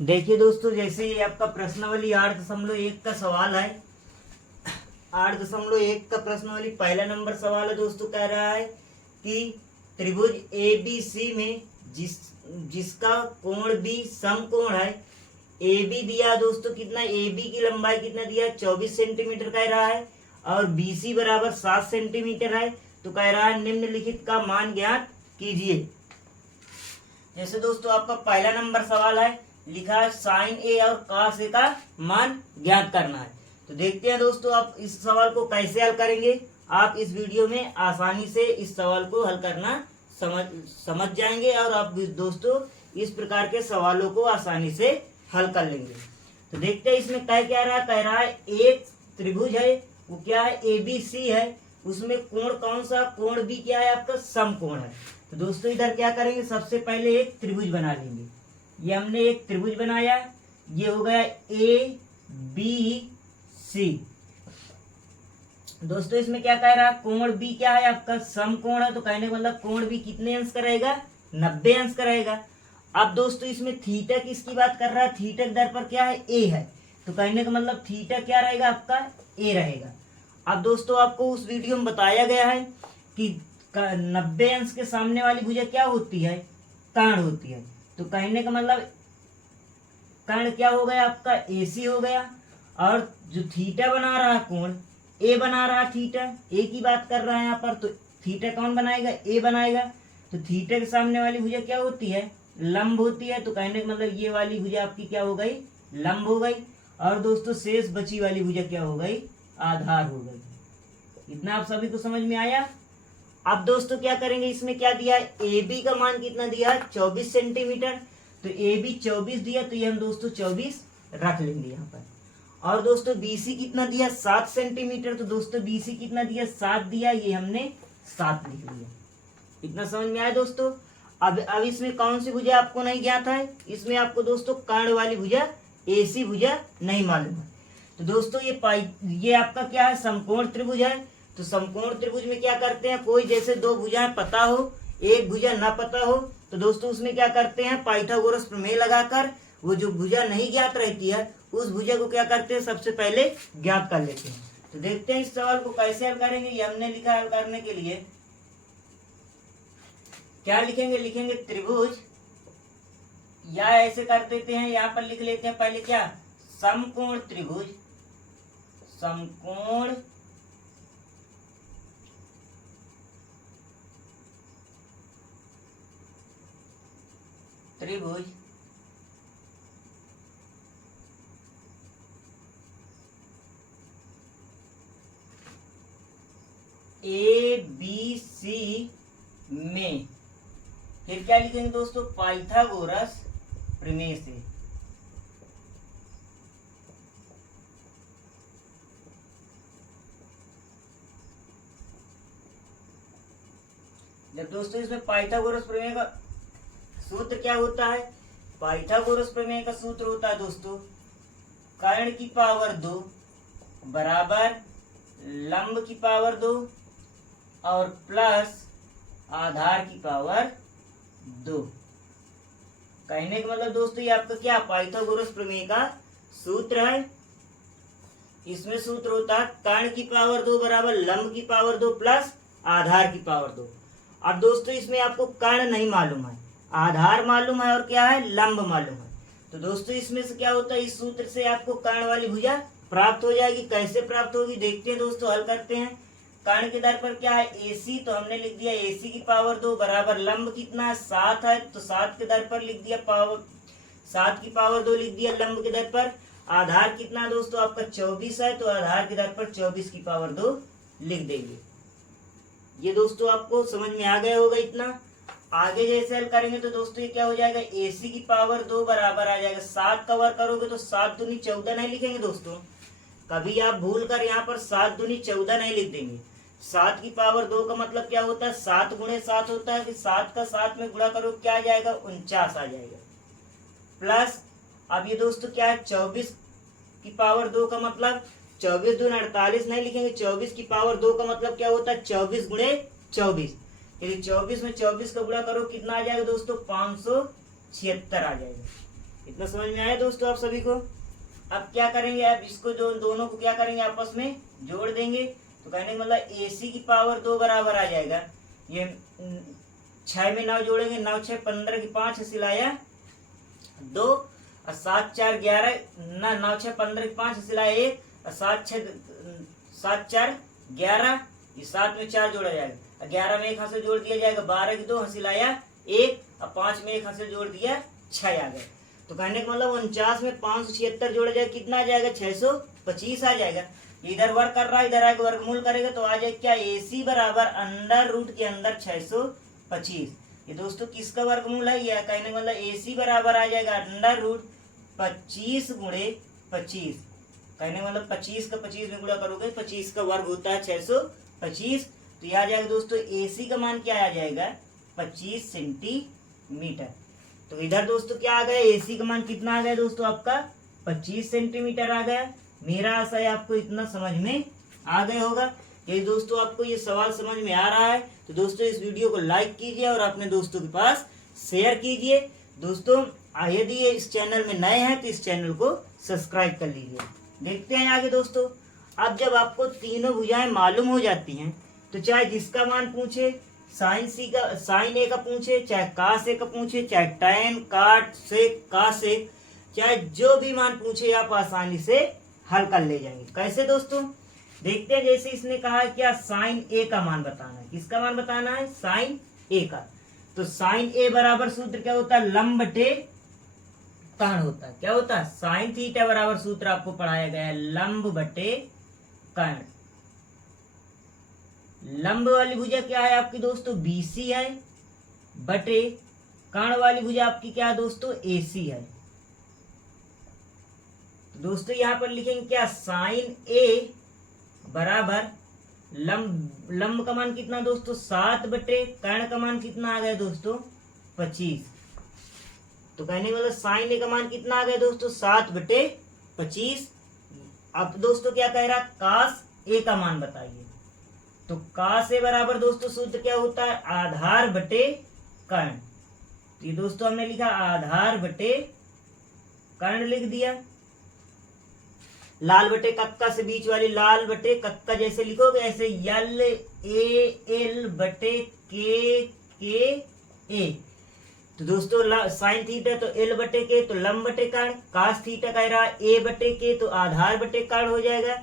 देखिए दोस्तों, जैसे ये आपका प्रश्नावली 8.1 का सवाल है। 8.1 का प्रश्नावली पहला नंबर सवाल है दोस्तों। कह रहा है कि त्रिभुज ए बी सी में जिसका कोण बी समकोण है। ए बी दिया दोस्तों कितना, ए बी की लंबाई कितना दिया, 24 सेंटीमीटर कह रहा है, और बी सी बराबर 7 सेंटीमीटर है। तो कह रहा है निम्नलिखित का मान ज्ञात कीजिए। जैसे दोस्तों आपका पहला नंबर सवाल है, लिखा है साइन ए और कॉस ए का मान ज्ञात करना है। तो देखते हैं दोस्तों आप इस सवाल को कैसे हल करेंगे। आप इस वीडियो में आसानी से इस सवाल को हल करना समझ जाएंगे, और आप दोस्तों इस प्रकार के सवालों को आसानी से हल कर लेंगे। तो देखते हैं इसमें क्या रहा है एक त्रिभुज है, वो क्या है, ए बी सी है। उसमें कोण कौन सा, कोण भी क्या है आपका समकोण है। तो दोस्तों इधर क्या करेंगे, सबसे पहले एक त्रिभुज बना लेंगे। ये हमने एक त्रिभुज बनाया, ये हो गया ए बी सी। दोस्तों इसमें क्या कह रहा है, कोण बी क्या है आपका समकोण है। तो कहने का मतलब कोण बी कितने अंश का रहेगा, 90 अंश का रहेगा। अब दोस्तों इसमें थीटा किसकी बात कर रहा है, थीटा के दर पर क्या है, ए है। तो कहने का मतलब थीटा क्या रहेगा आपका, ए रहेगा। अब दोस्तों आपको उस वीडियो में बताया गया है कि 90 अंश के सामने वाली भुजा क्या होती है, कर्ण होती है। तो कहने का मतलब कर्ण क्या हो गया आपका, ए सी हो गया। और जो थीटा बना रहा है कोण, ए बना रहा है थीटा, ए की बात कर रहा है यहाँ पर। तो थीटा कौन बनाएगा, ए बनाएगा। तो थीटा के सामने वाली भुजा क्या होती है, लंब होती है। तो कहने का मतलब ये वाली भुजा आपकी क्या हो गई, लंब हो गई। और दोस्तों शेष बची वाली भुजा क्या हो गई, आधार हो गई। इतना आप सभी को समझ में आया। अब दोस्तों क्या करेंगे, इसमें क्या दिया है, ए बी का मान कितना दिया है, 24 सेंटीमीटर। तो ए बी 24 दिया, तो ये हम दोस्तों 24 रख लेंगे यहाँ पर। और दोस्तों बी सी कितना दिया, 7 सेंटीमीटर। तो दोस्तों बी सी कितना दिया, 7 दिया, ये हमने 7 लिख लिया। इतना समझ में आया दोस्तों। अब इसमें कौन सी भुजा आपको नहीं ज्ञात है, इसमें आपको दोस्तों कर्ण वाली भुजा, ए सी भुजा नहीं मालूम है। तो दोस्तों ये आपका क्या है, समकोण त्रिभुज है। तो समकोण त्रिभुज में क्या करते हैं, कोई जैसे दो भुजाएं पता हो, एक भुजा ना पता हो, तो दोस्तों उसमें क्या करते हैं, पाइथागोरस प्रमेय लगाकर वो जो भुजा नहीं ज्ञात रहती है उस भुजा को क्या करते हैं, सबसे पहले ज्ञात कर लेते हैं। तो देखते हैं इस सवाल को कैसे हल करेंगे। ये हमने लिखा हल करने के लिए क्या लिखेंगे, लिखेंगे त्रिभुज, या ऐसे कर देते हैं, यहाँ पर लिख लेते हैं पहले क्या, समकोण त्रिभुज। समकोण त्रिभुज ए बी सी में फिर क्या लिखेंगे दोस्तों, पाइथागोरस प्रमेय से। जब दोस्तों इसमें पाइथागोरस प्रमेय का सूत्र क्या होता है, पाइथागोरस प्रमेय का सूत्र होता है दोस्तों, कर्ण की पावर 2 बराबर लंब की पावर 2 और प्लस आधार की पावर 2। कहने का मतलब दोस्तों ये आपका क्या, पाइथागोरस प्रमेय का सूत्र है। इसमें सूत्र होता है कर्ण की पावर 2 बराबर लंब की पावर 2 प्लस आधार की पावर 2। अब दोस्तों इसमें आपको कर्ण नहीं मालूम है, आधार मालूम है और क्या है, लंब मालूम है। तो दोस्तों इसमें से क्या होता है, इस सूत्र से आपको कर्ण वाली भुजा प्राप्त हो जाएगी। कैसे प्राप्त होगी देखते हैं दोस्तों, हल करते हैं। कर्ण के दर पर क्या है, ए सी, तो हमने लिख दिया ए सी की पावर 2 बराबर लंब कितना है, 7 है। तो 7 के दर पर लिख दिया पावर, 7 की पावर 2 लिख दिया लंब के दर पर। आधार कितना दोस्तों आपका 24 है, तो आधार के दर पर 24 की पावर 2 लिख देंगे। ये दोस्तों आपको समझ में आ गया होगा इतना। आगे जैसे हल करेंगे तो दोस्तों ये क्या हो जाएगा, ए सी की पावर 2 बराबर आ जाएगा 7 का वर्ग करोगे तो 7 दूनी 14 नहीं लिखेंगे दोस्तों, कभी आप भूल कर यहाँ पर 7 दूनी 14 नहीं लिख देंगे। 7 की पावर 2 का मतलब क्या होता है, 7 गुणे 7 होता है कि 7 का 7 में गुणा करो क्या आ जाएगा, 49 आ जाएगा। प्लस अब ये दोस्तों क्या है, 24 की पावर 2 का मतलब 24 दूनी 48 नहीं लिखेंगे, 24 की पावर 2 का मतलब क्या होता है, 24 गुणे 24। यदि 24 में 24 का गुणा करो कितना आ जाएगा दोस्तों, 576 आ जाएगा। इतना समझ में आया दोस्तों आप सभी को। अब क्या करेंगे, अब इसको दोनों को क्या करेंगे, आपस में जोड़ देंगे। तो कहने का मतलब AC की पावर 2 बराबर आ जाएगा। ये 6 में 9 जोड़ेंगे, 9 6 15 की 5 सिलाया 2 और 7 4 11 ना 9 6 15 की 5 सिलाया 1 और 7 4 11, ये 7 में 4 जोड़ा जाएगा, 11 में 1 हासिल जोड़ दिया जाएगा, 12 की 2 हासिलाया 1 और 5 में 1 हासिल जोड़ दिया 6 आ गए। तो कहने का मतलब 49 में 576 जोड़ा जाएगा, कितना आ जाएगा, 625 आ जाएगा। इधर वर्ग कर रहा है, इधर आगे वर्गमूल करेगा तो आ जाएगा क्या, AC बराबर अंडर रूट के अंदर 625। ये दोस्तों किसका वर्गमूल है, यह कहने का मतलब AC बराबर आ जाएगा अंडर रूट 25 गुणे 25। कहने का मतलब 25 का 25 में गुणा करोगे 25 का वर्ग होता है 625। तो यह आ जाएगा दोस्तों AC का मान क्या आ जाएगा, 25 सेंटीमीटर। तो इधर दोस्तों क्या आ गया, AC का मान कितना आ गया दोस्तों आपका 25 सेंटीमीटर आ गया। मेरा आशा है आपको इतना समझ में आ गया होगा। यदि दोस्तों आपको ये सवाल समझ में आ रहा है तो दोस्तों इस वीडियो को लाइक कीजिए और अपने दोस्तों के पास शेयर कीजिए। दोस्तों यदि ये इस चैनल में नए हैं तो इस चैनल को सब्सक्राइब कर लीजिए। देखते हैं आगे दोस्तों। अब जब आपको तीनों भुजाएं मालूम हो जाती हैं तो चाहे जिसका मान पूछे, साइन ए का पूछे, चाहे कास ए का पूछे, चाहे टैन काट से का से, चाहे जो भी मान पूछे आप आसानी से हल कर ले जाएंगे। कैसे दोस्तों, देखते हैं। जैसे इसने कहा क्या, साइन ए का मान बताना है। किसका मान बताना है, साइन ए का। तो साइन ए बराबर सूत्र क्या होता है, लंब बटे कर्ण होता है। क्या होता है, साइन थीटा बराबर सूत्र आपको पढ़ाया गया है लंब बटे कर्ण। लंब वाली भुजा क्या है आपकी दोस्तों, BC है, बटे कर्ण वाली भुजा आपकी क्या है दोस्तों, AC है। तो दोस्तों यहां पर लिखेंगे क्या, साइन ए बराबर लंब का मान कितना दोस्तों 7 बटे कर्ण का मान कितना आ गया दोस्तों 25। तो कहने वाला साइन ए का मान कितना आ गया दोस्तों 7 बटे 25। अब दोस्तों क्या कह रहा, कास ए का मान बताइए। तो कास ए बराबर दोस्तों सूत्र क्या होता है, आधार बटे कर्ण। तो ये दोस्तों हमने लिखा आधार बटे कर्ण लिख दिया। लाल बटे कक्का से बीच वाली लाल बटे कक्का जैसे लिखोगे ऐसे यल ए एल बटे के ए। तो दोस्तों साइन थीटा तो एल बटे के, तो लंब बटे कर्ण। कास थीटा कह रहा है ए बटे के, तो आधार बटे कर्ण हो जाएगा।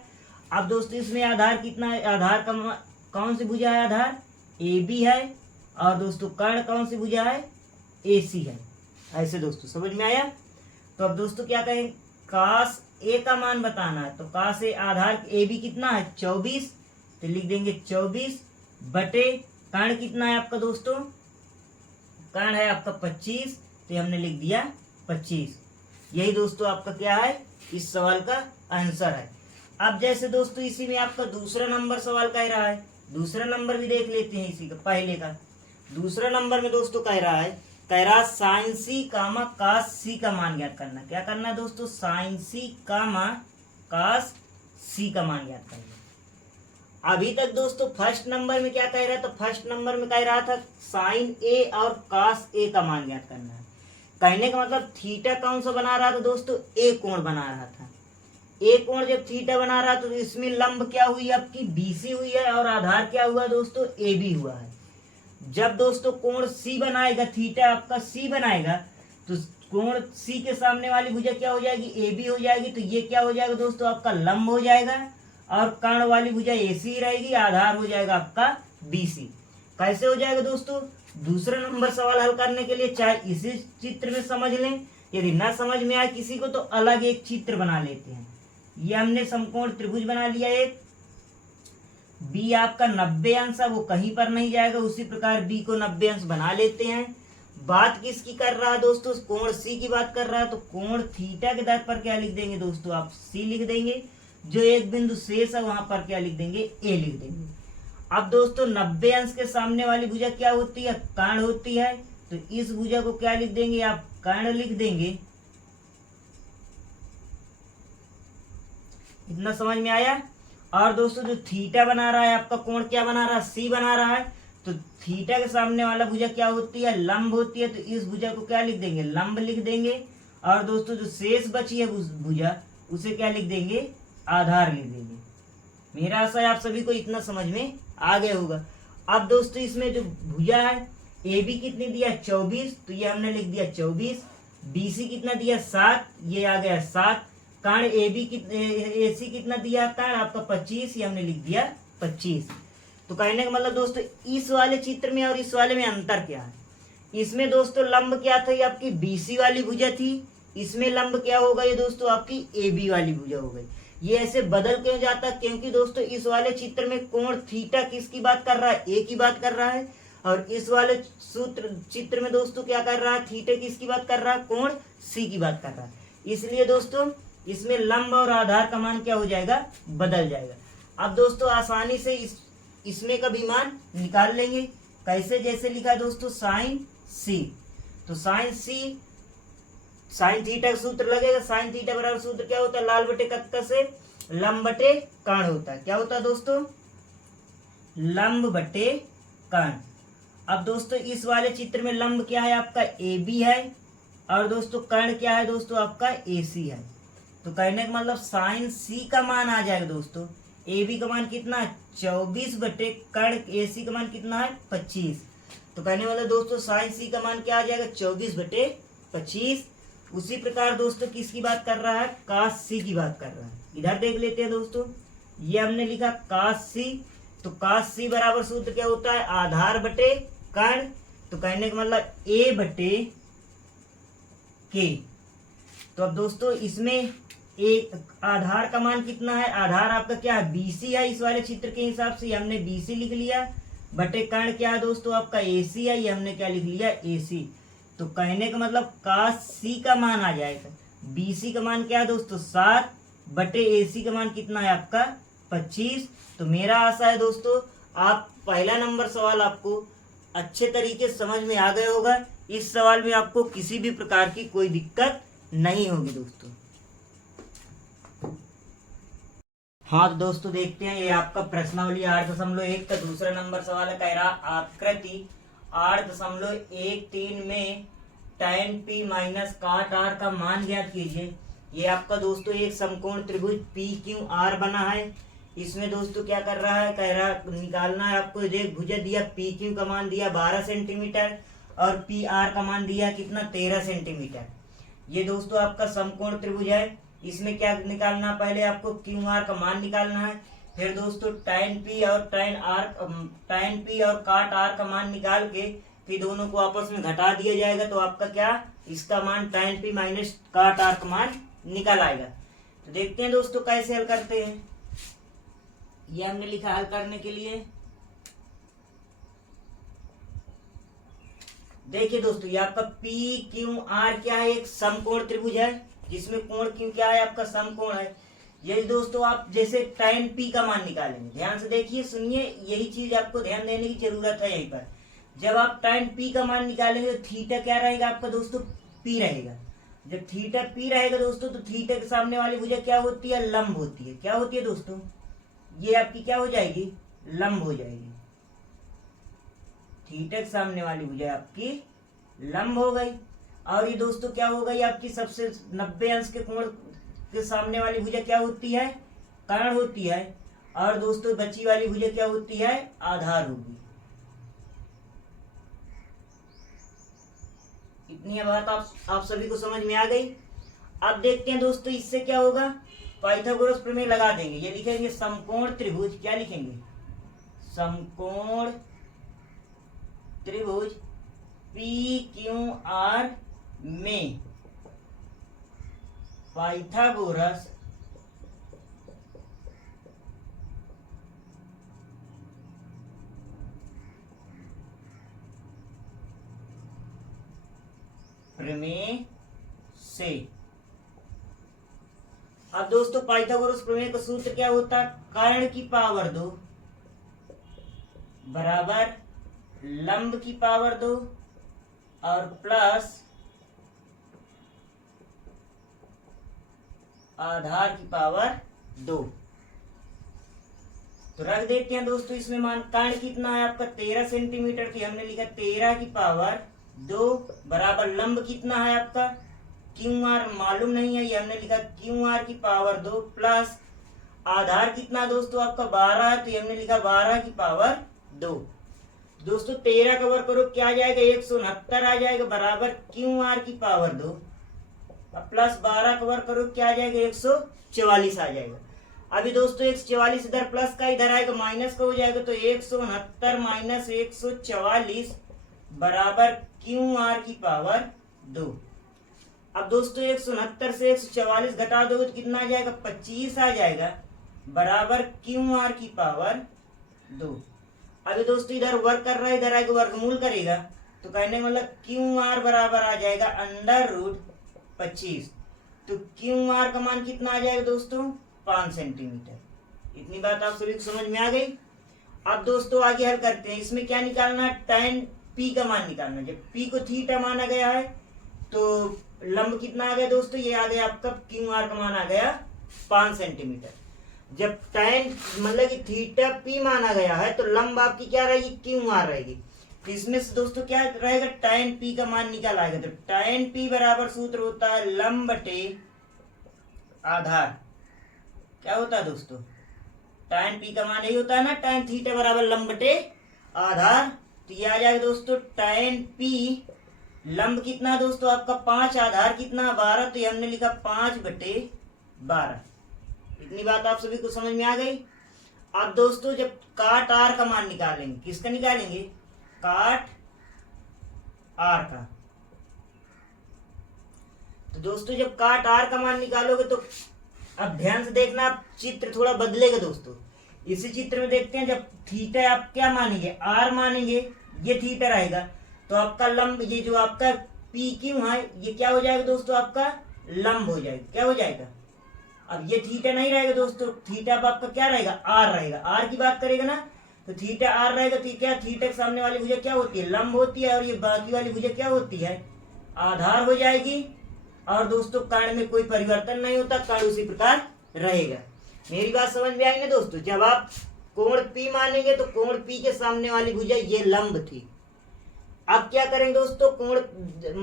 अब दोस्तों इसमें आधार कितना है, आधार का कौन सी भुजा है, आधार AB है, और दोस्तों कर्ण कौन सी भुजा है, AC है। ऐसे दोस्तों समझ में आया। तो अब दोस्तों क्या कहें, कास ए का मान बताना है। तो कास ए आधार AB कितना है 24, तो लिख देंगे 24 बटे कर्ण कितना है आपका दोस्तों, कर्ण है आपका 25, तो हमने लिख दिया 25। यही दोस्तों आपका क्या है, इस सवाल का आंसर है। अब जैसे दोस्तों इसी में आपका दूसरा नंबर सवाल कह रहा है, दूसरा नंबर भी देख लेते हैं इसी का, पहले का। दूसरा नंबर में दोस्तों कह रहा है साइन सी कामा कास सी का मान ज्ञात करना। क्या करना है दोस्तों, साइन सी कामा कास सी का मान ज्ञात करना। अभी तक दोस्तों फर्स्ट नंबर में क्या कह रहा था, तो फर्स्ट नंबर में कह रहा था साइन ए और कास ए का मान ज्ञात करना है। कहने का मतलब थीटा कौन सा बना रहा था दोस्तों, ए कोण बना रहा था। ए कोण जब थीटा बना रहा तो इसमें लंब क्या हुई आपकी BC हुई है, और आधार क्या हुआ दोस्तों AB हुआ है। जब दोस्तों कोण C बनाएगा, थीटा आपका C बनाएगा, तो कोण C के सामने वाली भुजा क्या हो जाएगी, AB हो जाएगी। तो ये क्या हो जाएगा दोस्तों आपका लंब हो जाएगा, और कर्ण वाली भुजा AC रहेगी, आधार हो जाएगा आपका BC। कैसे हो जाएगा दोस्तों, दूसरा नंबर सवाल हल करने के लिए चाहे इसी चित्र में समझ लें, यदि ना समझ में आए किसी को तो अलग एक चित्र बना लेते हैं। ये हमने समकोण त्रिभुज बना लिया एक, B आपका 90 अंश है, वो कहीं पर नहीं जाएगा। उसी प्रकार B को 90 अंश बना लेते हैं। बात किसकी कर रहा है दोस्तों, कोण C की बात कर रहा है। तो कोण थीटा के दर पर क्या लिख देंगे दोस्तों, आप C लिख देंगे। जो एक बिंदु शेष है वहां पर क्या लिख देंगे, A लिख देंगे। अब दोस्तों 90 अंश के सामने वाली भुजा क्या होती है, कर्ण होती है। तो इस भुजा को क्या लिख देंगे, आप कर्ण लिख देंगे। इतना समझ में आया। और दोस्तों जो थीटा बना रहा है आपका कोण क्या बना रहा है, C बना रहा है। तो थीटा के सामने वाला भुजा क्या होती है, लंब होती है। तो इस भुजा को क्या लिख देंगे, लंब लिख देंगे। और दोस्तों जो शेष बची है भुजा उसे क्या लिख देंगे, आधार लिख देंगे। मेरा आशा है आप सभी को इतना समझ में आ गया होगा। अब दोस्तों इसमें जो भुजा है ए बी कितनी दिया 24, तो ये हमने लिख दिया 24। बी सी कितना दिया 7, ये आ गया 7। कर्ण ए बी ए सी कितना दिया कर्ण आपका 25, ये हमने लिख दिया 25। तो कहने का मतलब दोस्तों इस वाले चित्र में और इस वाले में अंतर क्या है। इसमें दोस्तों लंब क्या था, ये आपकी बी सी वाली भुजा थी। इसमें लंब क्या होगा, ये दोस्तों आपकी ए बी वाली भुजा हो गई। ये ऐसे बदल क्यों जाता, क्योंकि दोस्तों इस वाले चित्र में कोण थीटा किसकी बात कर रहा है, ए की बात कर रहा है। और इस वाले चित्र में दोस्तों क्या कर रहा है, थीटा किसकी बात कर रहा है, कोण सी की बात कर रहा है। इसलिए दोस्तों इसमें लंब और आधार का मान क्या हो जाएगा, बदल जाएगा। अब दोस्तों आसानी से इसमें का भी मान निकाल लेंगे। कैसे, जैसे लिखा है दोस्तों साइन सी, तो साइन सी साइन थीटा का सूत्र लगेगा। साइन थीटा बराबर सूत्र क्या होता है, लाल बटे कक्का से लंब बटे कर्ण होता है। क्या होता है दोस्तों, लंब बटे कर्ण। अब दोस्तों इस वाले चित्र में लंब क्या है आपका ए बी है, और दोस्तों कर्ण क्या है दोस्तों आपका ए सी है। तो कहने का मतलब साइन सी का मान आ जाएगा दोस्तों, ए बी का मान कितना 24 बटे कर्ण ए सी का मान कितना है 25। तो कहने वाला दोस्तों साइन सी का मान क्या आ जाएगा 24 बटे 25। उसी प्रकार दोस्तों किसकी बात कर रहा है, कास सी की बात कर रहा है। इधर देख लेते हैं दोस्तों, ये हमने लिखा कास सी, तो कास सी बराबर सूत्र क्या होता है, आधार बटे कर्ण। तो कहने का मतलब ए बटे के। तो अब दोस्तों इसमें एक आधार का मान कितना है, आधार आपका क्या है बीसी है। इस वाले चित्र के हिसाब से हमने बीसी लिख लिया, बटे कर्ण क्या है दोस्तों आपका एसी है, ये हमने क्या लिख लिया एसी। तो कहने का मतलब कास सी का मान आ जाएगा, बीसी का मान क्या है दोस्तों 7 बटे एसी का मान कितना है आपका 25। तो मेरा आशा है दोस्तों आप पहला नंबर सवाल आपको अच्छे तरीके से समझ में आ गया होगा। इस सवाल में आपको किसी भी प्रकार की कोई दिक्कत नहीं होगी दोस्तों। हाँ तो दोस्तों देखते हैं, ये आपका प्रश्नावली 8.1 का दूसरा नंबर सवाल है। कह रहा आकृति 8.13 में tan p माइनस काट r का मान ज्ञात कीजिए। ये आपका दोस्तों एक समकोण त्रिभुज PQR बना है। इसमें दोस्तों क्या कर रहा है, कह रहा निकालना है आपको। देख भुजा दिया PQ का मान दिया 12 सेंटीमीटर और PR का मान दिया कितना 13 सेंटीमीटर। ये दोस्तों आपका समकोण त्रिभुज है। इसमें क्या निकालना, पहले आपको QR का मान निकालना है, फिर दोस्तों tan P और काट R का मान निकाल के फिर दोनों को आपस में घटा दिया जाएगा। तो आपका क्या, इसका मान tan P माइनस काट R का मान निकल आएगा। तो देखते हैं दोस्तों कैसे हल करते हैं। ये हमने लिखा हल करने के लिए, देखिए दोस्तों ये आपका PQR क्या है, एक समकोण त्रिभुज है जिसमें कोण क्यों क्या है आपका समकोण है। यही दोस्तों आप जैसे tan P का मान निकालेंगे, ध्यान से देखिए सुनिए, यही चीज आपको ध्यान देने की जरूरत है। यहीं पर जब आप tan P का मान निकालेंगे तो थीटा क्या रहेगा आपका दोस्तों P रहेगा। जब थीटा P रहेगा दोस्तों तो थीटा के सामने वाली भुजा क्या होती है, लंब होती है। क्या होती है दोस्तों, ये आपकी क्या हो जाएगी, लंब हो जाएगी। थीटा के सामने वाली भुजा आपकी लंब हो गई। और ये दोस्तों क्या हो गई आपकी सबसे 90 अंश के कोण के सामने वाली भुजा क्या होती है, कर्ण होती है। और दोस्तों बची वाली भुजा क्या होती है, आधार होगी। इतनी बात आप सभी को समझ में आ गई। अब देखते हैं दोस्तों इससे क्या होगा, पाइथागोरस प्रमेय लगा देंगे। ये लिखेंगे समकोण त्रिभुज, क्या लिखेंगे, समकोण त्रिभुज PQR में पाइथागोरस प्रमेय से। अब दोस्तों पाइथागोरस प्रमेय का सूत्र क्या होता है, कर्ण की पावर 2 बराबर लंब की पावर 2 और प्लस आधार की पावर 2। तो रख देते हैं दोस्तों इसमें मान। कर्ण कितना है आपका 13 सेंटीमीटर की, हमने लिखा 13 की पावर 2 बराबर लंब कितना है आपका क्यू आर मालूम नहीं है, ये हमने लिखा क्यू आर की पावर 2 प्लस आधार कितना दोस्तों आपका 12 है, तो ये हमने लिखा 12 की पावर 2। दोस्तों 13 कवर करो क्या आ जाएगा 169 आ जाएगा बराबर क्यू आर की पावर 2 प्लस 12 कवर करो क्या आ जाएगा 144 आ जाएगा। अभी दोस्तों 144 इधर प्लस का इधर आएगा माइनस का हो जाएगा, तो 169 माइनस 144 बराबर क्यू आर की पावर 2। अब दोस्तों 169 से 144 घटा दोगे तो कितना आ जाएगा 25 आ जाएगा बराबर क्यू आर की पावर 2। अभी दोस्तों इधर वर्क कर रहा है, इधर आएगा वर्गमूल करेगा, तो कहने का मतलब क्यू आर बराबर आ जाएगा अंडर रूट 25। तो क्यू आर का मान कितना आ जाएगा दोस्तों 5 सेंटीमीटर। इतनी बात आप सभी को समझ में आ गई। अब दोस्तों आगे हल करते हैं। इसमें क्या निकालना, tan p का मान निकालना। जब p को थीटा माना गया है तो लंब कितना आ गया दोस्तों, ये आ गया आपका क्यू आर का मान आ गया 5 सेंटीमीटर। जब tan मतलब कि थीटा p माना गया है तो लंब आपकी क्या रहेगी क्यू आर रहेगी। तो इसमें से दोस्तों क्या रहेगा tan p का मान निकाल आएगा। तो tan p बराबर सूत्र होता है लंब बटे आधार। क्या होता है दोस्तों tan p का मान यही होता है ना, tan थीटा बराबर लंब बटे आधार। तो ये आ जाएगा दोस्तों tan p लंब कितना दोस्तों आपका 5, आधार कितना 12, तो ये हमने लिखा 5 बटे 12। इतनी बात आप सभी को समझ में आ गई। अब दोस्तों जब काट आर का मान निकालेंगे, किसका निकालेंगे काट आर का। तो दोस्तों जब काट आर का मान निकालोगे तो अब ध्यान से देखना, चित्र थोड़ा बदलेगा दोस्तों। इसी चित्र में देखते हैं, जब थीटा आप क्या मानेंगे आर मानेंगे, ये थीटा रहेगा, तो आपका लंब ये जो आपका पी क्यू है ये क्या हो जाएगा दोस्तों आपका लंब हो जाएगा। क्या हो जाएगा, अब ये थीटा नहीं रहेगा दोस्तों, थीटा अब आपका क्या रहेगा आर रहेगा। आर की बात करेगा ना तो थीटा आर रहेगा, तो क्या थीटा के सामने वाली भुजा क्या होती है लंब होती है, और ये बाकी वाली भुजा क्या होती है आधार हो जाएगी। और दोस्तों कर्ण में कोई परिवर्तन नहीं होता, कर्ण उसी प्रकार रहेगा। मेरी बात समझ में आई ना दोस्तों। जब आप कोण P मानेंगे तो कोण P के सामने वाली भुजा ये लंब थी। अब क्या करेंगे दोस्तों, कोण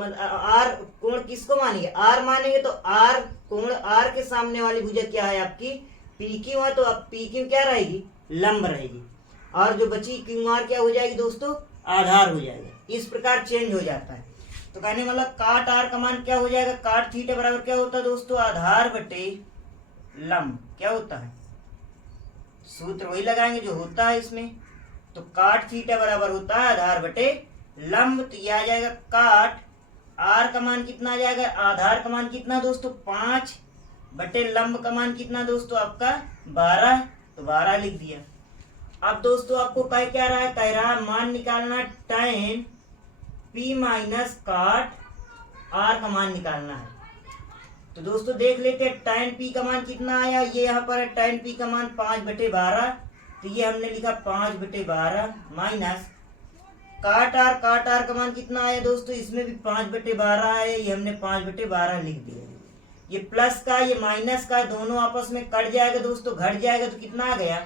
आर, कोण किसको मानेंगे आर मानेंगे, तो आर कोण आर के सामने वाली भुजा क्या है आपकी पी क्यू है, तो अब पी क्यू क्या रहेगी लंब रहेगी, और जो बची क्यू आर क्या हो जाएगी दोस्तों आधार हो जाएगा। इस प्रकार चेंज हो जाता है। तो कहने मतलब काट आर का मान क्या हो जाएगा, काट थीटा बराबर क्या होता है दोस्तों आधार बटे लंब। क्या होता है सूत्र वही लगाएंगे जो होता है इसमें। तो काट थीटा बराबर होता है आधार बटे लंब। तो यह आ जाएगा काट आर का मान कितना आ जाएगा, आधार का मान कितना दोस्तों 5 बटे लंब का मान कितना दोस्तों आपका 12, तो 12 लिख दिया। अब दोस्तों आपको कह क्या रहा है, कह रहा है मान निकालना tan p माइनस काट आर का मान निकालना है। तो दोस्तों देख लेते हैं tan p का मान कितना आया, ये यहाँ पर है tan p का मान 5 बटे 12, तो ये हमने लिखा 5 बटे 12 माइनस काट आर का मान कितना आया दोस्तों, इसमें भी 5 बटे 12 आया, ये हमने 5 बटे 12 लिख दिया। ये प्लस का ये माइनस का दोनों आपस में कट जाएगा दोस्तों, घट जाएगा, तो कितना आ गया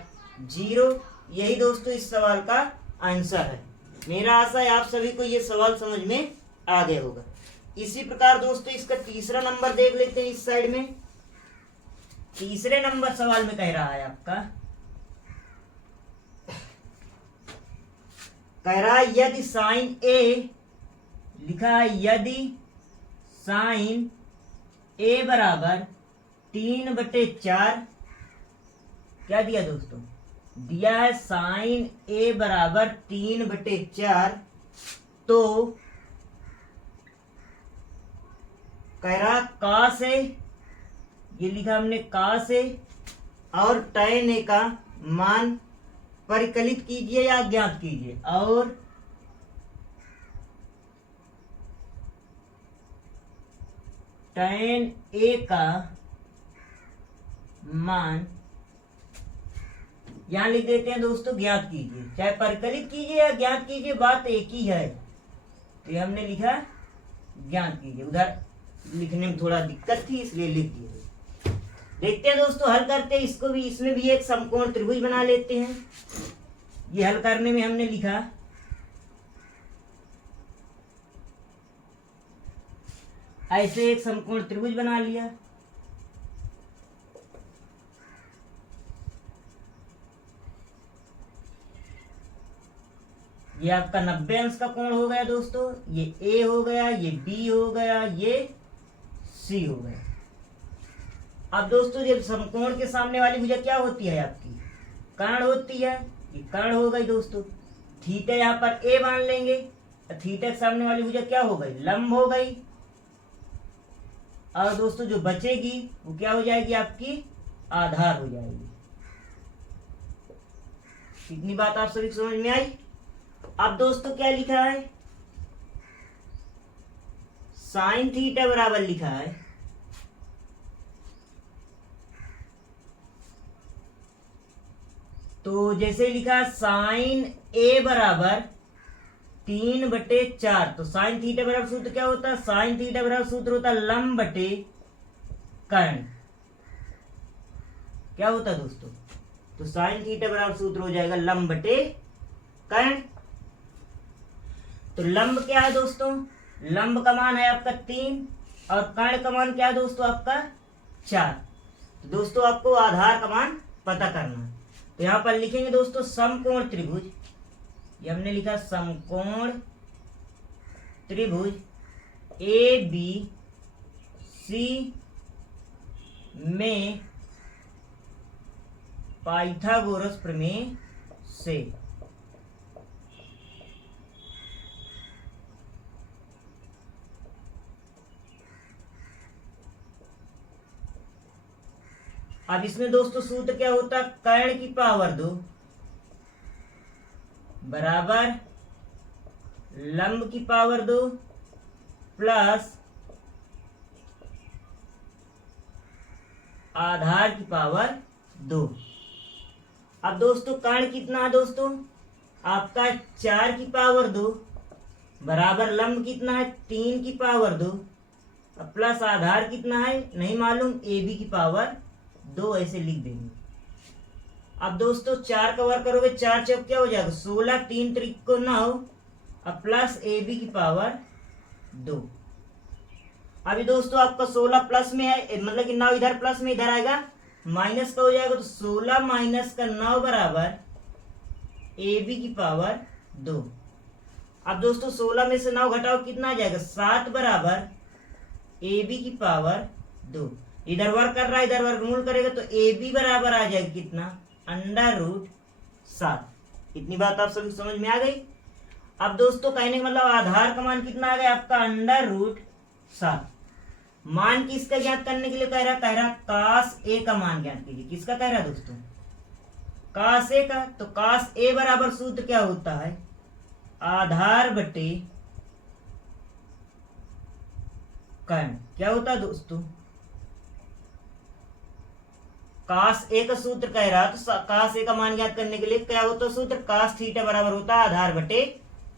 0। यही दोस्तों इस सवाल का आंसर है। मेरा आशा है आप सभी को ये सवाल समझ में आ गया होगा। इसी प्रकार दोस्तों इसका तीसरा नंबर देख लेते हैं। इस साइड में तीसरे नंबर सवाल में कह रहा है आपका, कह रहा है यदि साइन ए लिखा है, यदि साइन ए बराबर 3/4, क्या दिया दोस्तों, दिया है साइन ए बराबर 3/4, तो कह रहा कास ए, ये लिखा हमने कास ए और tan ए का मान परिकलित कीजिए या ज्ञात कीजिए, और tan ए का मान यहां लिख देते हैं दोस्तों ज्ञात कीजिए, चाहे परिकलित कीजिए या ज्ञात कीजिए बात एक ही है। तो ये हमने लिखा ज्ञात कीजिए, उधर लिखने में थोड़ा दिक्कत थी इसलिए लिख दिए। देखते हैं दोस्तों हल करते हैं इसको भी। इसमें भी एक समकोण त्रिभुज बना लेते हैं। ये हल करने में हमने लिखा ऐसे एक समकोण त्रिभुज बना लिया। ये आपका 90 अंश का कोण हो गया दोस्तों। ये ए हो गया, ये बी हो गया, ये सी हो गया। अब दोस्तों जब समकोण के सामने वाली भुजा क्या होती है आपकी, कर्ण होती है। ये कर्ण हो गई दोस्तों। थीटा यहाँ पर ए मान लेंगे, थीटा के सामने वाली भुजा क्या हो गई, लंब हो गई। और दोस्तों जो बचेगी वो क्या हो जाएगी, आपकी आधार हो जाएगी। इतनी बात आप सभी समझ में आई। अब दोस्तों क्या लिखा है, साइन थीटा बराबर लिखा है तो जैसे लिखा साइन ए बराबर 3/4। तो साइन थीटा बराबर सूत्र क्या होता है, साइन थीटा बराबर सूत्र होता है लंब बटे कर्ण। क्या होता है दोस्तों, तो साइन थीटा बराबर सूत्र हो जाएगा लंब बटे कर्ण। तो लंब क्या है दोस्तों, लंब का मान है आपका 3 और कर्ण का मान क्या है दोस्तों, आपका 4। तो दोस्तों आपको आधार का मान पता करना है। तो यहां पर लिखेंगे दोस्तों समकोण त्रिभुज, ये हमने लिखा समकोण त्रिभुज ए बी सी में पाइथागोरस प्रमेय से। अब इसमें दोस्तों सूत्र क्या होता है, कर्ण की पावर 2 बराबर लंब की पावर 2 प्लस आधार की पावर 2। अब दोस्तों कर्ण कितना है दोस्तों, आपका 4 की पावर 2 बराबर लंब कितना है 3 की पावर 2 प्लस आधार कितना है नहीं मालूम, ए बी की पावर 2 ऐसे लिख देंगे। अब दोस्तों 4 का वर्ग करोगे, 4 चौक क्या हो जाएगा 16, 3 त्रिक को 9 अब प्लस ए बी की पावर 2। अभी दोस्तों आपका 16 प्लस में है, मतलब कि 9 इधर प्लस में इधर आएगा माइनस का हो जाएगा। तो 16 माइनस का 9 बराबर ए बी की पावर 2। अब दोस्तों 16 में से 9 घटाओ कितना आ जाएगा 7 बराबर ए बी की पावर 2। इधर वर्ग कर रहा है, इधर वर्गमूल करेगा तो ए बी बराबर आ जाएगा कितना, √7। इतनी बात आप सभी समझ में आ गई। अब दोस्तों कहने का मतलब आधार का मान कितना आ गया आपका √7। मान किसका ज्ञात करने के लिए कह रहा कास ए का मान ज्ञात कीजिए। किसका कह रहा दोस्तों, कास ए का। तो कास ए बराबर सूत्र क्या होता है, आधार बटे कर्ण। क्या होता है दोस्तों, कास ए का सूत्र कह रहा तो कास ए का मान ज्ञात करने के लिए क्या होता है सूत्र, कास थीटा बराबर होता है आधार बटे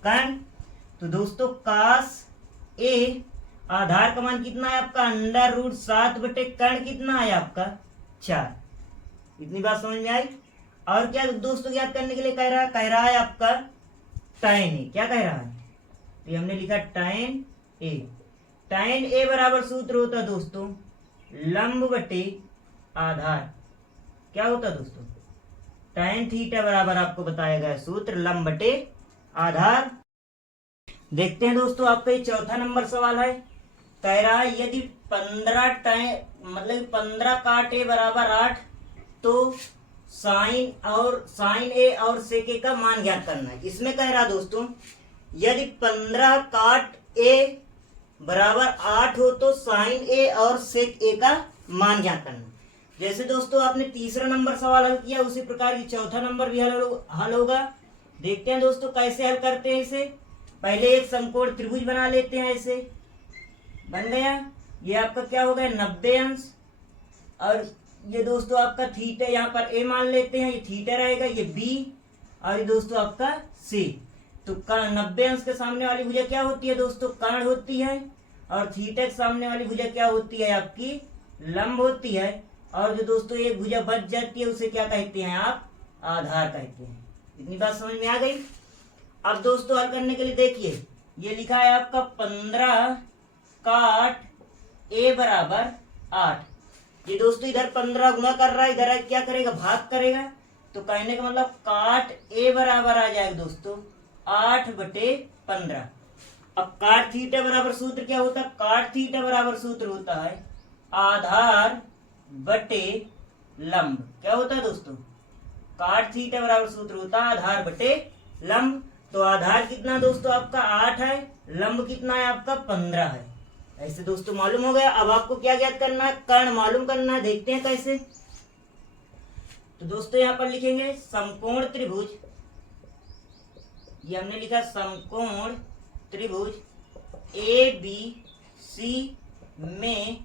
कर्ण। तो दोस्तों कास ए आधार का मान कितना है आपका √7 बटे कर्ण कितना है आपका 4। इतनी बात समझ में आई। और क्या दोस्तों ज्ञात करने के लिए कह रहा है आपका tan ए। क्या कह रहा है, तो हमने लिखा tan ए। tan ए बराबर सूत्र होता है दोस्तों लंब बटे आधार। क्या होता है दोस्तों, tan थीटा बराबर आपको बताया गया सूत्र लंब बटे आधार। देखते हैं दोस्तों आपका ये चौथा नंबर सवाल है। कह रहा है यदि 15 काट ए बराबर 8 तो साइन ए और सेक ए का मान ज्ञात करना है। इसमें कह रहा दोस्तों यदि 15 काट ए बराबर 8 हो तो साइन ए और सेक ए का मान ज्ञात करना। जैसे दोस्तों आपने तीसरा नंबर सवाल हल किया उसी प्रकार की चौथा नंबर भी हल होगा। देखते हैं दोस्तों कैसे हल करते हैं इसे। पहले एक समकोण त्रिभुज बना लेते हैं। ऐसे बन गया, ये आपका क्या हो गया 90 अंश। और ये दोस्तों आपका थीटा यहाँ पर ए मान लेते हैं, ये थीटा रहेगा, ये बी और ये दोस्तों आपका सी। तो 90 अंश के सामने वाली भुजा क्या होती है दोस्तों, कर्ण होती है। और थीटा के सामने वाली भुजा क्या होती है आपकी, लंब होती है। और जो दोस्तों एक भुजा बच जाती है उसे क्या कहते हैं आप, आधार कहते हैं। इतनी बात समझ में आ गई। अब दोस्तों हल करने के लिए देखिए ये लिखा है आपका 15 काट ए बराबर 8। ये दोस्तों इधर 15 गुणा कर रहा है, इधर क्या करेगा, भाग करेगा। तो कहने का मतलब काट ए बराबर आ जाएगा दोस्तों 8/15। अब काट थीटा बराबर सूत्र क्या होता है, काट थीटा बराबर सूत्र होता है आधार बटे लंब। क्या होता है दोस्तों, काट थीटा बराबर सूत्र होता है आधार बटे लंब। तो आधार कितना दोस्तों आपका 8 है, लंब कितना है आपका 15 है। ऐसे दोस्तों मालूम हो गया। अब आपको क्या ज्ञात करना है, कर्ण मालूम करना है। देखते हैं कैसे। तो दोस्तों यहां पर लिखेंगे समकोण त्रिभुज, ये हमने लिखा समकोण त्रिभुज ए बी सी में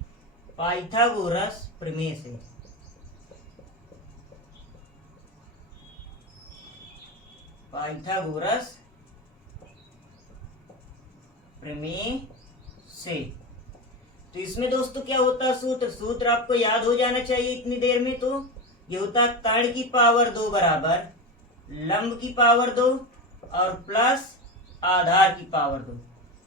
पाइथागोरस प्रमेय से। पाइथागोरस प्रमेय से। तो इसमें दोस्तों क्या होता है, सूत्र आपको याद हो जाना चाहिए इतनी देर में। तो ये होता है कर्ण की पावर 2 बराबर लंब की पावर 2 और प्लस आधार की पावर 2।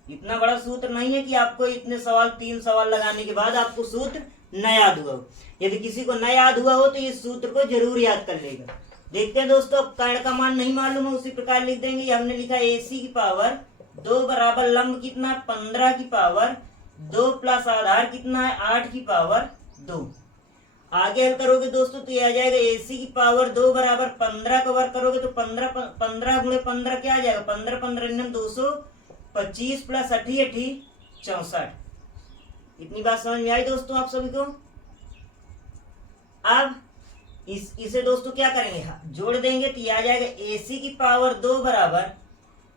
इतना बड़ा सूत्र नहीं है कि आपको इतने सवाल 3 सवाल लगाने के बाद आपको सूत्र न याद हुआ हो। यदि किसी को न याद हुआ हो तो इस सूत्र को जरूर याद कर लेगा। देखते हैं दोस्तों, कर्ण का मान नहीं मालूम है उसी प्रकार लिख देंगे। हमने लिखा AC की पावर 2 बराबर लंब कितना 15 की पावर 2 प्लस आधार कितना है 8 की पावर 2। आगे हल करोगे दोस्तों तो ये आ जाएगा AC की पावर 2 बराबर 15 का वर्ग करोगे तो 15 गुणे 15 क्या आ जाएगा, 15 15 225 प्लस 80 64। इतनी बात समझ में आई दोस्तों आप सभी को। अब इसे दोस्तों क्या करेंगे, जोड़ देंगे तो ये आ जाएगा AC की पावर 2 बराबर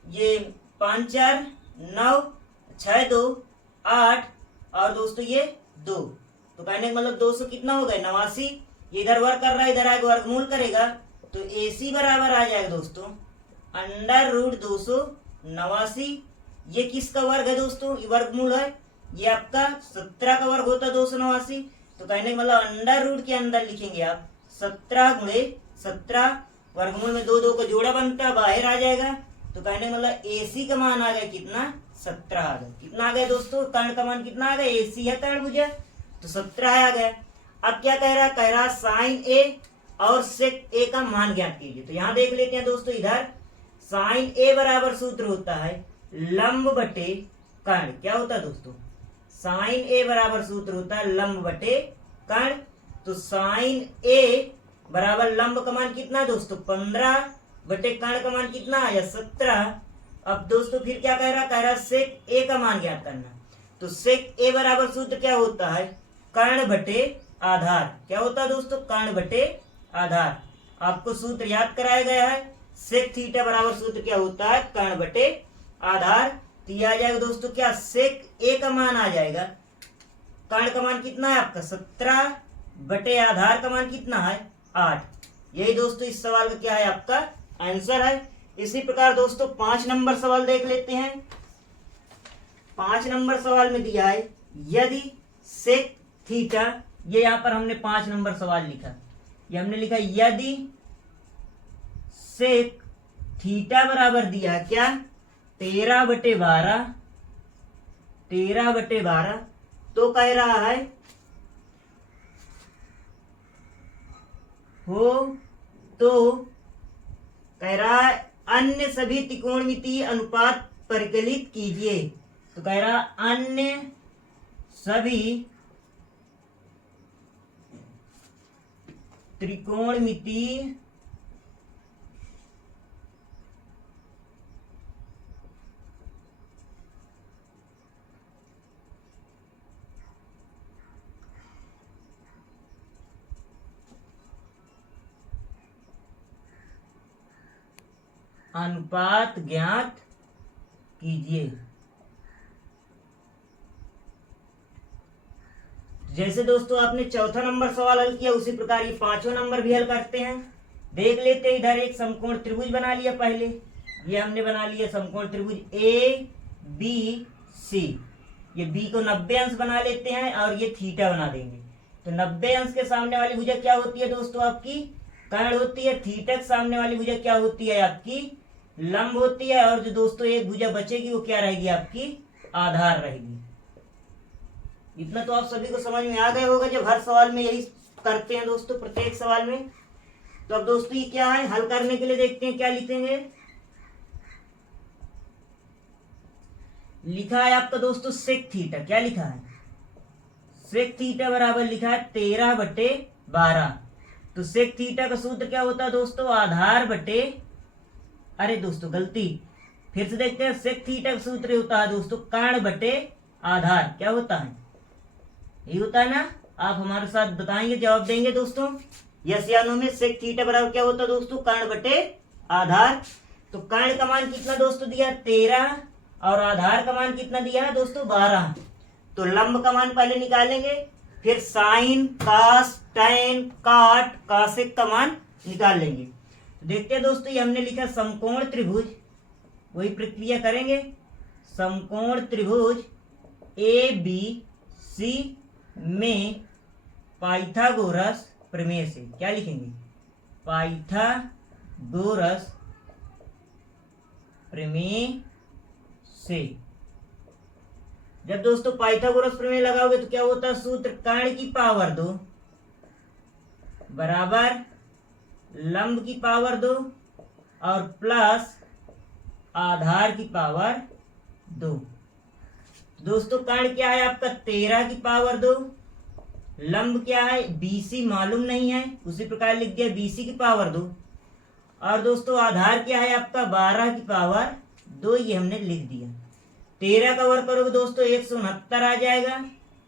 ये 5 4 9 6 2 8 और दोस्तों ये 2। तो कहने का मतलब 200 कितना हो गया 89। इधर वर्ग कर रहा है, इधर आगे वर्गमूल करेगा तो AC बराबर आ जाएगा दोस्तों √289। ये किसका वर्ग है दोस्तों, ये वर्गमूल है, ये आपका 17 का वर्ग होता है 289। तो कहने का मतलब अंडर रूट के अंदर लिखेंगे आप 17 गुणे 17, वर्गमूल में 2 2 का जोड़ा बनता है बाहर आ जाएगा। तो कहने का मतलब AC का मान आ गया कितना 17 आ गया। कितना आ गया दोस्तों, कर्ण का मान कितना आ गया, AC है त्रिभुज तो 17 आ गया। अब क्या कह रहा साइन A और सेक A का मान ज्ञात कीजिए। तो यहां देख लेते हैं दोस्तों, इधर साइन A बराबर सूत्र होता है लंब बटे कर्ण। क्या होता है दोस्तों, साइन A बराबर सूत्र होता है लंब बटे कर्ण। तो साइन A बराबर लंब का मान कितना है दोस्तों 15 बटे कर्ण का मान कितना आया 17। अब दोस्तों फिर क्या कह रहा सेक A का मान ज्ञात करना। तो सेक A बराबर सूत्र क्या होता है कर्ण बटे आधार। क्या होता है दोस्तों, कर्ण बटे आधार। आपको सूत्र याद कराया गया है। सेक थीटा बराबर सूत्र क्या होता है कर्ण बटे आधार। तो यह आ जाएगा दोस्तों क्या, सेक A का मान आ जाएगा, कर्ण का मान कितना है आपका 17 बटे आधार का मान कितना है 8। यही दोस्तों इस सवाल का क्या है आपका आंसर है। इसी प्रकार दोस्तों 5 नंबर सवाल देख लेते हैं। 5 नंबर सवाल में दिया है यदि सेक थीटा, ये यहां पर हमने 5 नंबर सवाल लिखा, ये हमने लिखा यदि सेक थीटा बराबर दिया क्या 13/12 तो कह रहा है हो तो कह रहा है अन्य सभी त्रिकोणमितीय अनुपात परिकलित कीजिए। तो कह रहा अन्य सभी त्रिकोणमितीय अनुपात ज्ञात कीजिए। जैसे दोस्तों आपने चौथा नंबर सवाल हल किया उसी प्रकार ये 5वां नंबर भी हल करते हैं। देख लेते हैं, इधर एक समकोण त्रिभुज बना लिया पहले, ये हमने बना लिया समकोण त्रिभुज ABC। ये B को 90 अंश बना लेते हैं और ये थीटा बना देंगे। तो 90 अंश के सामने वाली भुजा क्या होती है दोस्तों आपकी कर्ण होती है, थीटा के सामने वाली भुजा क्या होती है आपकी लंब होती है, और जो दोस्तों एक भुजा बचेगी वो क्या रहेगी आपकी आधार रहेगी। इतना तो आप सभी को समझ में आ गया होगा जब हर सवाल में यही करते हैं दोस्तों, प्रत्येक सवाल में। तो अब दोस्तों ये क्या है, हल करने के लिए देखते हैं क्या लिखेंगे। लिखा है आपका दोस्तों सेक थीटा, क्या लिखा है, सेक थीटा बराबर लिखा है 13/12। तो सेक थीटा का सूत्र क्या होता है दोस्तों, आधार बटे, अरे दोस्तों गलती, फिर से देखते हैं। सेक थीटा का सूत्र होता है दोस्तों कर्ण बटे आधार, क्या होता है, ये होता है ना। आप हमारे साथ बताएंगे, जवाब देंगे दोस्तों, यस या नो में। सेक थीटा बराबर क्या होता है दोस्तों, कर्ण बटे आधार। तो कर्ण का मान कितना दोस्तों दिया 13 और आधार का मान कितना दिया है दोस्तों 12। तो लंब का मान पहले निकालेंगे, फिर साइन, कास, टैन, काट, कासेक का मान निकाल लेंगे। तो देखते हैं दोस्तों, ये हमने लिखा समकोण त्रिभुज, वही प्रक्रिया करेंगे। समकोण त्रिभुज ए बी सी में पाइथागोरस प्रमेय से, क्या लिखेंगे, पाइथागोरस प्रमेय से। जब दोस्तों पाइथागोरस प्रमेय लगाओगे तो क्या होता है, सूत्र कर्ण की पावर 2 बराबर लंब की पावर 2 और प्लस आधार की पावर 2। दोस्तों कर्ण क्या है आपका 13 की पावर 2, लंब क्या है BC मालूम नहीं है, उसी प्रकार लिख दिया BC की पावर 2, और दोस्तों आधार क्या है आपका 12 की पावर 2, ये हमने लिख दिया। 13 का वर्ग करोगे दोस्तों 169 आ जाएगा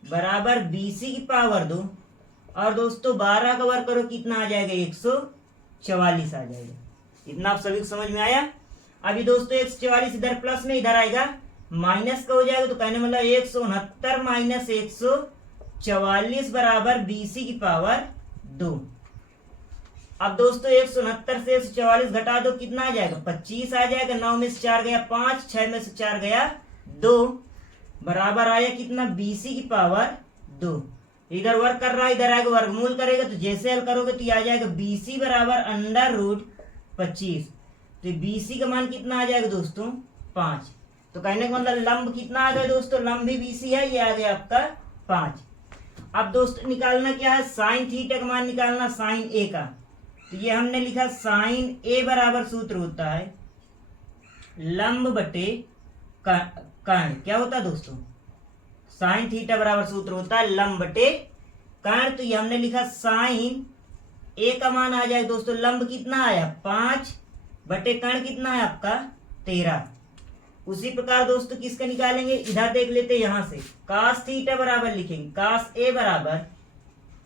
बराबर BC की पावर 2, और दोस्तों 12 का वर्ग करो कितना आ जाएगा 144 आ जाएगा। इतना आप सभी को समझ में आया। अभी दोस्तों 144 इधर प्लस में इधर आएगा माइनस का हो जाएगा, तो कहने मतलब 169 माइनस 144 बराबर BC की पावर 2। अब दोस्तों 169 से 144 घटा दो, कितना आ जाएगा 25 आ जाएगा। 9 में से 4 गया 5, 6 में से 4 गया 2, बराबर आया कितना BC की पावर 2। इधर वर्ग कर रहा है, इधर आएगा वर्गमूल करेगा, तो जैसे हल करोगे तो ये आ जाएगा BC बराबर √25। तो BC का मान कितना आ जाएगा दोस्तों 5। तो कहने का मतलब लंब कितना आ गया दोस्तों, लंब भी BC है, ये आ गया आपका 5। अब दोस्तों निकालना क्या है, साइन थीटा का मान निकालना, साइन A का। तो ये हमने लिखा साइन A बराबर सूत्र होता है लंब बटे कर्ण, क्या होता है दोस्तों, साइन थीटा बराबर सूत्र होता है लंब बटे कर्ण। तो ये हमने लिखा साइन A का मान आ जाएगा दोस्तों, लंब कितना आया 5 बटे कर्ण कितना है आपका 13। उसी प्रकार दोस्तों किसका निकालेंगे, इधर देख लेते हैं, यहां से कास थीटा बराबर लिखेंगे कास A बराबर,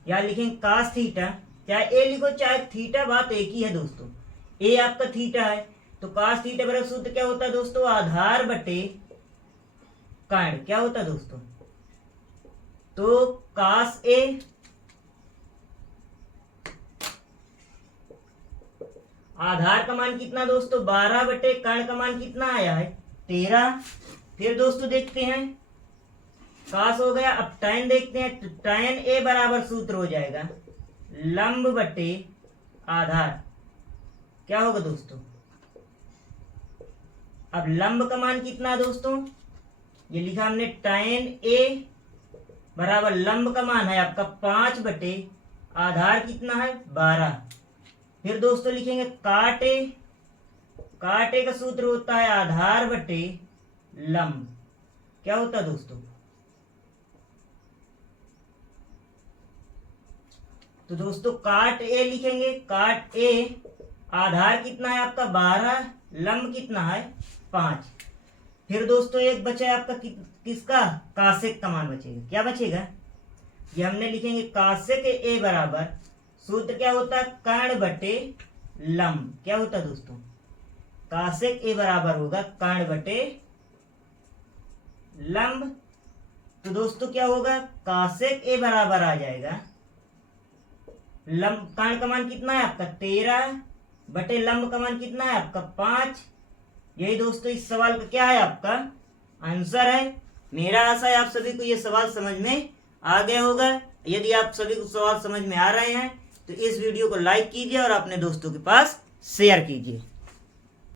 या लिखेंगे कास थीटा, चाहे A लिखो चाहे थीटा, बात एक ही है दोस्तों, A आपका थीटा है। तो कास थीटा बराबर सूत्र क्या होता है दोस्तों, आधार बटे कर्ण, क्या होता है दोस्तों, तो कास A आधार का मान कितना दोस्तों 12 बटे कर्ण का मान कितना आया है 13। फिर दोस्तों देखते हैं, कास हो गया, अब टैन देखते हैं। तो टैन A बराबर सूत्र हो जाएगा लंब बटे आधार, क्या होगा दोस्तों, अब लंब का मान कितना दोस्तों, ये लिखा हमने टैन A बराबर लंब का मान है आपका 5 बटे आधार कितना है 12। फिर दोस्तों लिखेंगे काट A, काट A का सूत्र होता है आधार बटे लंब, क्या होता है दोस्तों, तो दोस्तों काट A लिखेंगे, काट A आधार कितना है आपका 12, लंब कितना है 5। फिर दोस्तों एक बचा है आपका किसका, कासेक का मान बचेगा, क्या बचेगा, ये हमने लिखेंगे कासेक A बराबर सूत्र क्या होता है कर्ण बटे लंब, क्या होता है दोस्तों, कासेक A बराबर होगा कर्ण बटे लंब। तो दोस्तों क्या होगा, कासेक A बराबर आ जाएगा लंब, कर्ण का मान कितना है आपका 13 बटे लंब का मान कितना है आपका 5। यही दोस्तों इस सवाल का क्या है आपका आंसर है। मेरा आशा है आप सभी को ये सवाल समझ में आ गया होगा। यदि आप सभी को सवाल समझ में आ रहे हैं तो इस वीडियो को लाइक कीजिए और अपने दोस्तों के पास शेयर कीजिए।